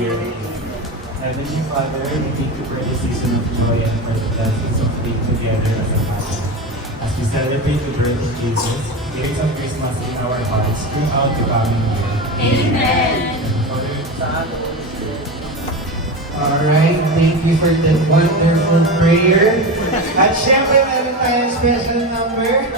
Spirit. Heavenly Father, we thank you for the season of joy and for the blessings of being together as a family. As we celebrate the birth of Jesus, days of Christmas in our hearts throughout the coming year. Amen. Alright, thank you for that wonderful prayer. At syempre, meron tayong special number.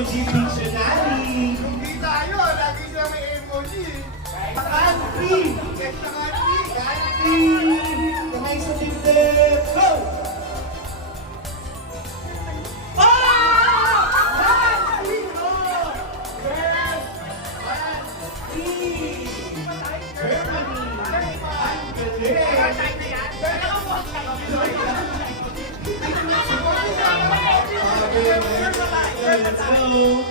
Emoji Dictionary. Hindi tayo, lagi siya may emoji. Country! Country! Kamay sa dibdib! Go! Let's go!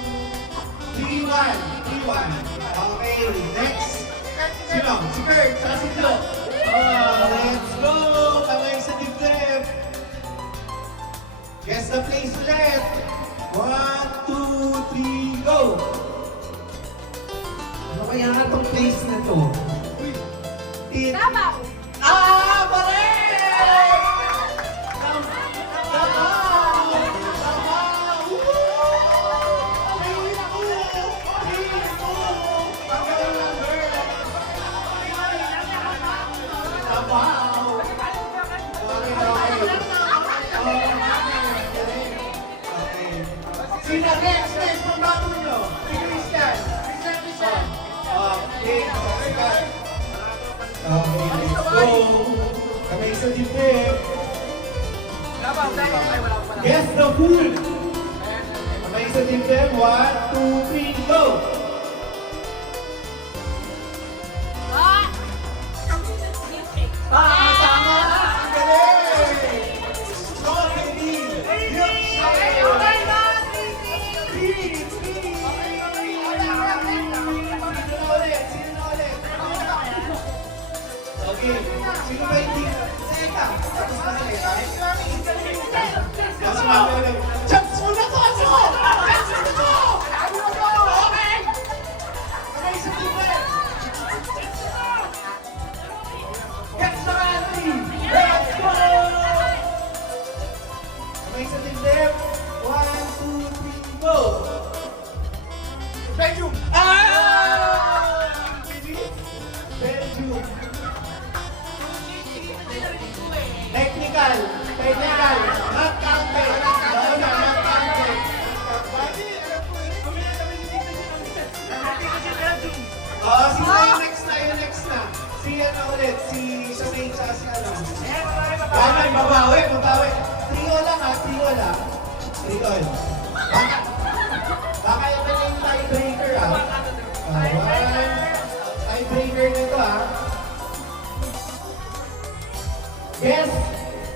P1. Okay, next. Sino? Si Kurt, saka si Flo. Let's go! Kamay sa dibdib. Guess the place ulit. 1, 2, 3, go! Ano kaya nga itong place na to? Tama! Correct! Sino? Next, pagbago nyo. Si Christian. Okay, let's go. Kamay sa dibdib. Guess the food. Kamay sa dibdib. 1, 2, 3, go. Tama! Ang galing! Strawberry! Okay, sino ba hindi? Teka, tapos na sila. Mas mabalik. Chance mo na to! Chance mo na to! Okay! Kamay sa dibdib! Get sa country! Let's go! Kamay sa dibdib! 1, 2, 3, go! Belgium! Belgium! Technical! Not counted! Not counted! Sino yung next na? Si ano ulit? Si Sasayin sa si ano? Babawi! Trio lang. Trio. Baka yung na yung tiebreaker tiebreaker nito Guess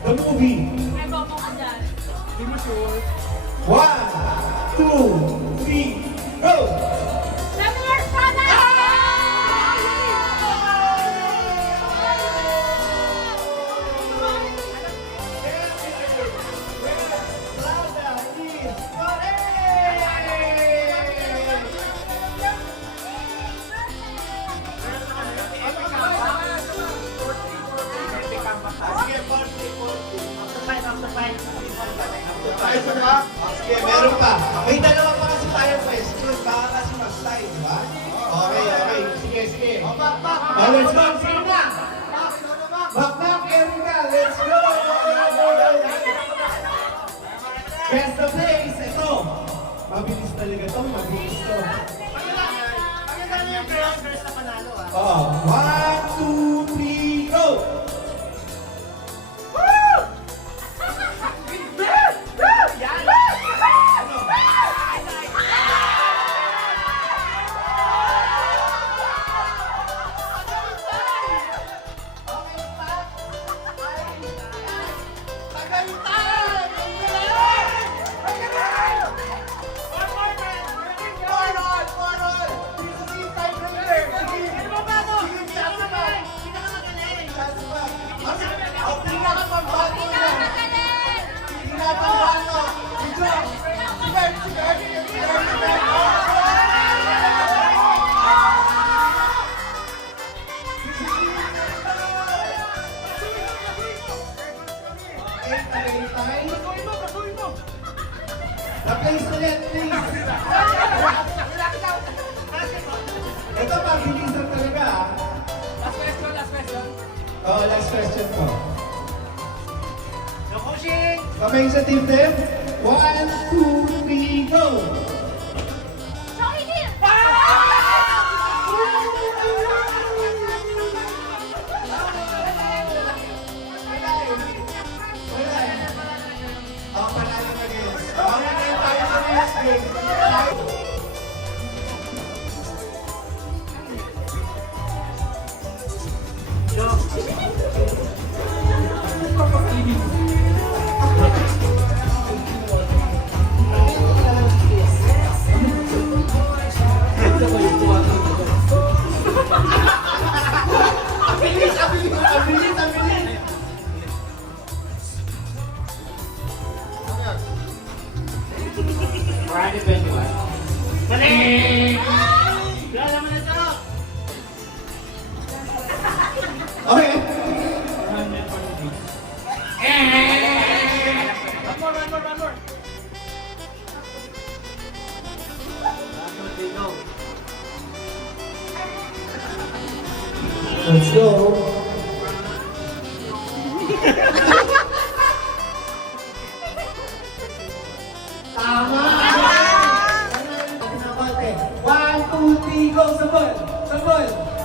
the movie. May bobo ka dyan. 1, 2, 3, go! Traveler's Chronicles! Sige, meron pa. May dalawa pa kasi tayo question. Baka kasi mag-slide, di ba? Okay. Sige. Let's go. Sino na? Bakbak, Erika. Let's go. the place. Ito. Mabilis talaga to. Mabilis to. Pagkakala yung girls na panalo ah. Oh, 1, 2, 3, go! The place ulit, please. Ito mabilisan talaga ah. Last question. Oh, last question ko. No coaching! Kamay sa team din. 1, 2, 3, go! Joey Deal! Wala eh. Oh, panalo na guys. Okay na tayo sa next game. Abilis. Friday 21. Mali! Wala naman na ito! Okay. One more. Let's go. Tama! 1, 2, 3, go! Sabon!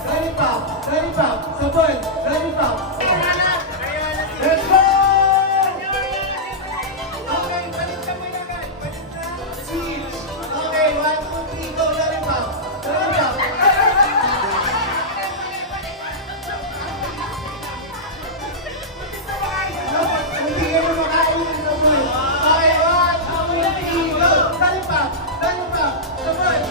Lollipop! Sabon! Lollipop! Let's go! Okay, balik ka muna guys. Balik na. Switch. Okay, 1, 2, 3, go! Lollipop! Hindi ka na makain ng sabon. Okay, 1, 2, 3, go! Lollipop! Sabon!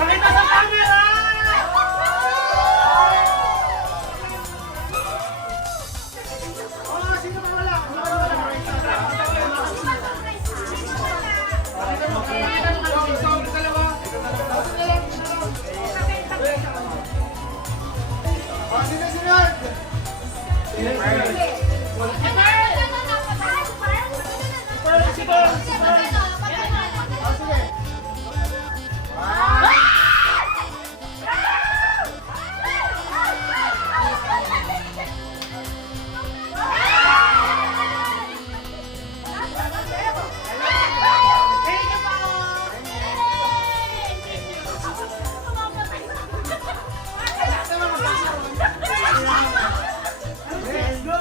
Pakita sa camera! Oh, sino ba wala? Oh, sino? Let's go!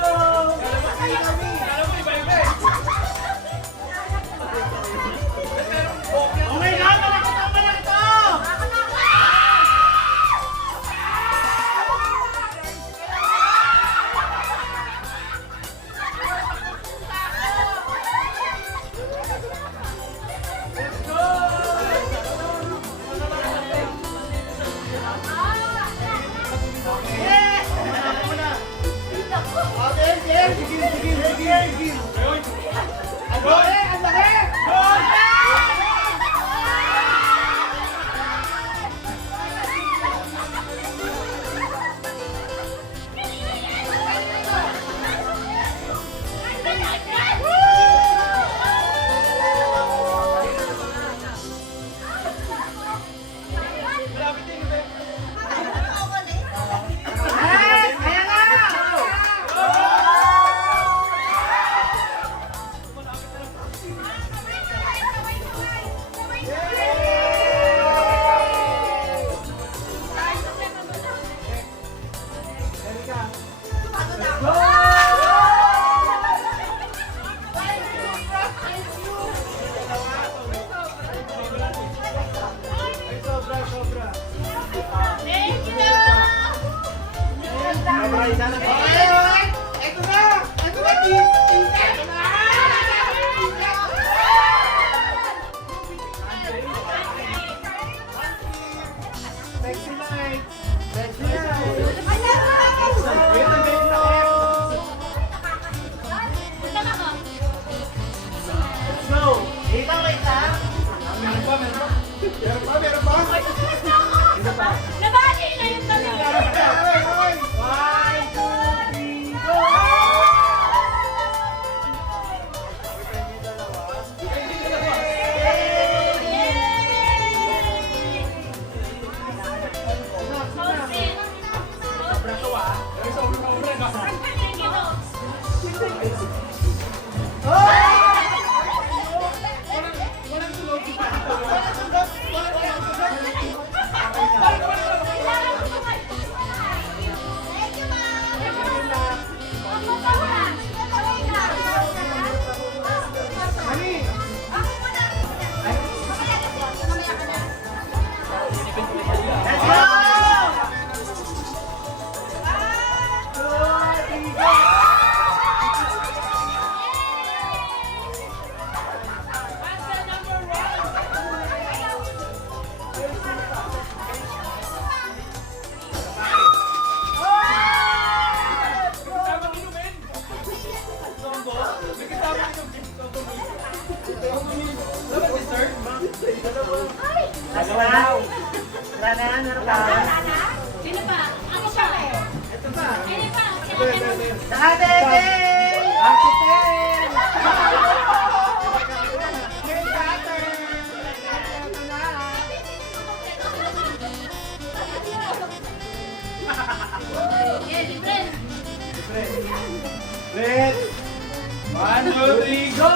ka. Sobra. Thank you! Sobra, isa na ba? Ito na! Ito na, Tita! Ito na! Sexy night! Sexy night! Wait, ang galing na kayo! Punta na ka. Let's go! Wait lang! Meron pa? Meron pa? Nabali na yung dalawa. Meron pa! Okay! 1, 2, 3, go! Ani! Let's go! 1, 2, 3, go! Wala na yan, meron pa. Sino pa? Ano siya? Ito pa. Sino pa? Sa ate! Ate Tel! Hey, ate! Ito na. Yeah, libre. Red! 1, 2, 3, go!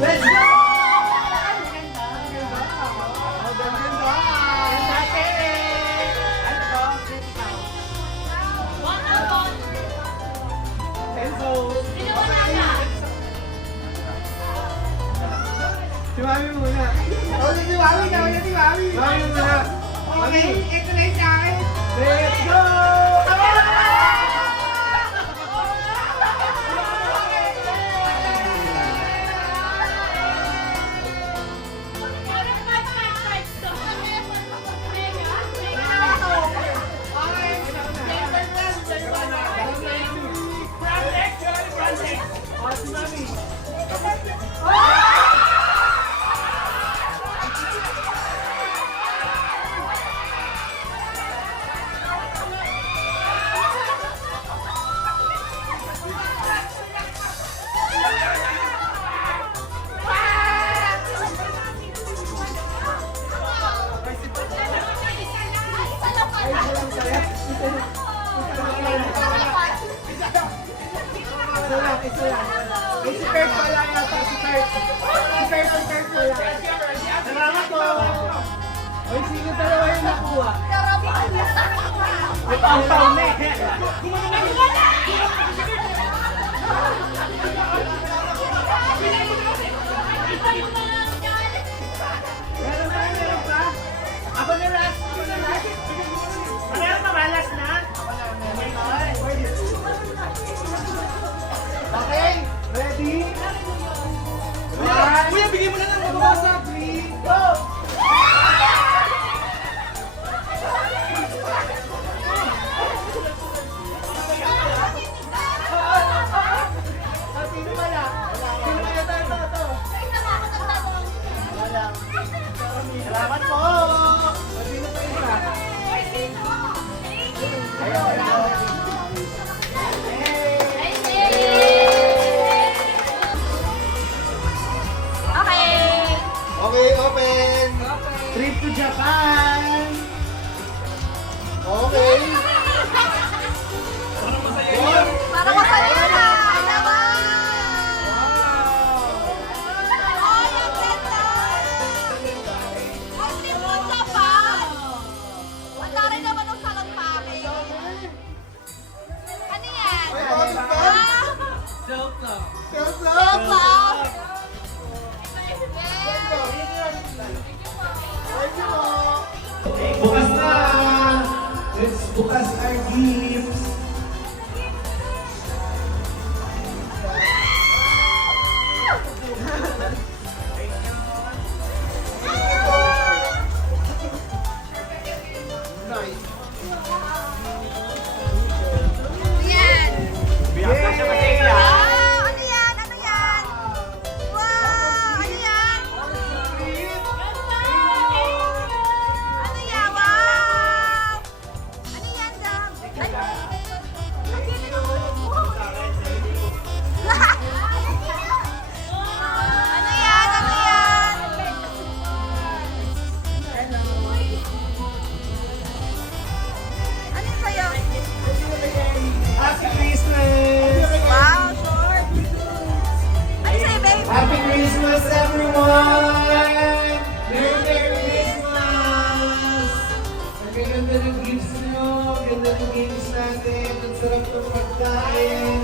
Let's go! One on one. Sino wala ka? Si Mami muna. Si Mami muna. Okay, ito na yung sa akin. Let's go! Si Mami. Isa lang. Si Kurt wala yata. Si Kurt wala. Salamat po. Oy, sino dalawa yung nakuha? May pang-pang na eh. Meron pa? Ako na last. Meron pa ba? Last na? Okay, ready? Kuya, bigyan mo na ng mababasa. 3, go! Sino wala? Sino wala tayo? Wala. Salamat po! Sino pa isa? Ayaw. Okay. Bukas our gifts. Yan. Biyak siya masaya. Wow! Ano yan? Ano yan? Wow! Ano yan? Ano yan? Wow! Ano yan, Dam? Ano yan ako? Ano yan? Ano yan? Ano yung sa'yo? Happy Christmas! Wow, short. Ano sa'yo, babe? Happy Christmas, everyone! Merry Christmas! Ang ganda ng gifts nyo, ganda ng games natin, ang sarap ng pagkain.